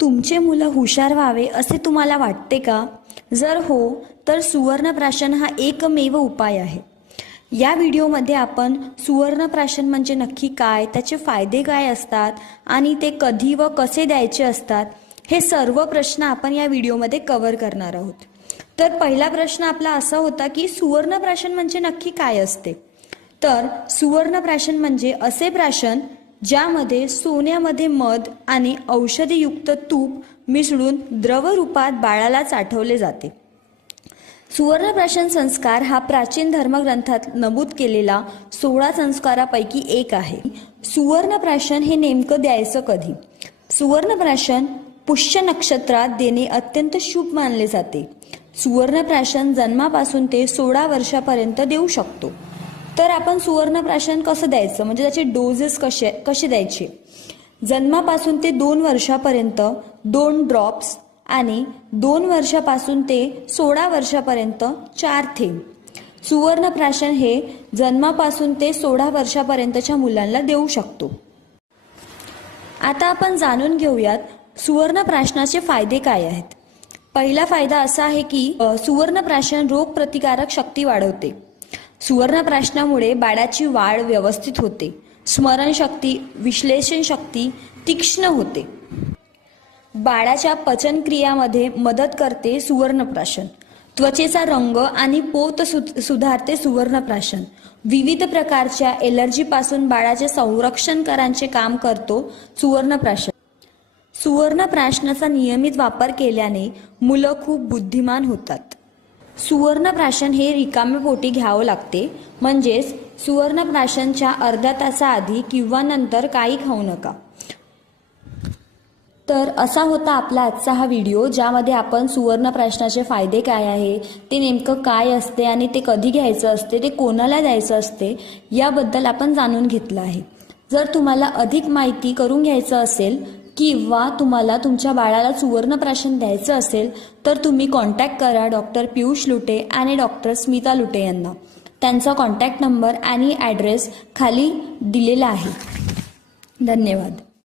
तुमचे मुलं हुशार व्हावे असे तुम्हाला वाटते का? जर हो तर सुवर्णप्राशन हा एकमेव उपाय आहे. या व्हिडिओमध्ये आपण सुवर्णप्राशन म्हणजे नक्की काय, त्याचे फायदे काय असतात आणि ते कधी व कसे द्यायचे असतात, हे सर्व प्रश्न आपण या व्हिडिओमध्ये कव्हर करणार आहोत. तर पहिला प्रश्न आपला असा होता की सुवर्णप्राशन म्हणजे नक्की काय असते? तर सुवर्णप्राशन म्हणजे असे प्राशन ज्यामध्ये सोन्यामध्ये मध आणि औषधीयुक्त तूप मिसळून द्रव रूपात बाळाला चाठवले जाते. सुवर्णप्राशन संस्कार हा प्राचीन धर्मग्रंथात नमूद केलेला 16 संस्कारापैकी एक आहे. सुवर्णप्राशन हे नेमकं द्यायचं कधी? सुवर्णप्राशन पुष्य नक्षत्रात देणे अत्यंत शुभ मानले जाते. सुवर्णप्राशन जन्मापासून ते 16 वर्षापर्यंत देऊ शकतो. तर आपण सुवर्णप्राशन कसं द्यायचं, म्हणजे त्याचे डोजेस कसे द्यायचे? जन्मापासून ते 2 वर्षापर्यंत 2 ड्रॉप्स आणि 2 वर्षापासून ते 16 वर्षापर्यंत 4 थेंब. सुवर्णप्राशन हे जन्मापासून ते 16 वर्षापर्यंतच्या मुलांना देऊ शकतो. आता आपण जाणून घेऊयात सुवर्णप्राशनाचे फायदे काय आहेत. पहिला फायदा असा आहे की सुवर्णप्राशन रोगप्रतिकारक शक्ती वाढवते. सुवर्णप्राशनामुळे बाळाची वाढ व्यवस्थित होते, स्मरणशक्ती, विश्लेषण शक्ती तीक्ष्ण होते. बाळाच्या पचनक्रियामध्ये मदत करते सुवर्णप्राशन. त्वचेचा रंग आणि पोत सुधारते सुवर्णप्राशन. विविध प्रकारच्या एलर्जीपासून बाळाचे संरक्षण करण्याचे काम करतो सुवर्णप्राशन. सुवर्णप्राशनाचा नियमित वापर केल्याने मुलं खूप बुद्धिमान होतात. सुवर्णप्राशन हे रिकामे पोटी घ्यावं लागते, म्हणजेच सुवर्णप्राशनच्या अर्ध्या तासाआधी किंवा नंतर काही खाऊ नका. तर असा होता आपला आजचा हा व्हिडिओ, ज्यामध्ये आपण सुवर्णप्राशनाचे फायदे काय आहे, ते नेमकं काय असते आणि ते कधी घ्यायचं असते, ते कोणाला द्यायचं असते, याबद्दल आपण जाणून घेतलं आहे. जर तुम्हाला अधिक माहिती करून घ्यायचं असेल किंवा तुम्हाला तुमच्या बाळाला सुवर्णप्राशन द्यायचं असेल तर तुम्ही कॉन्टॅक्ट करा डॉक्टर पियुष लुटे आणि डॉक्टर स्मिता लुटे यांना. त्यांचा कॉन्टॅक्ट नंबर आणि ॲड्रेस खाली दिलेला आहे. धन्यवाद.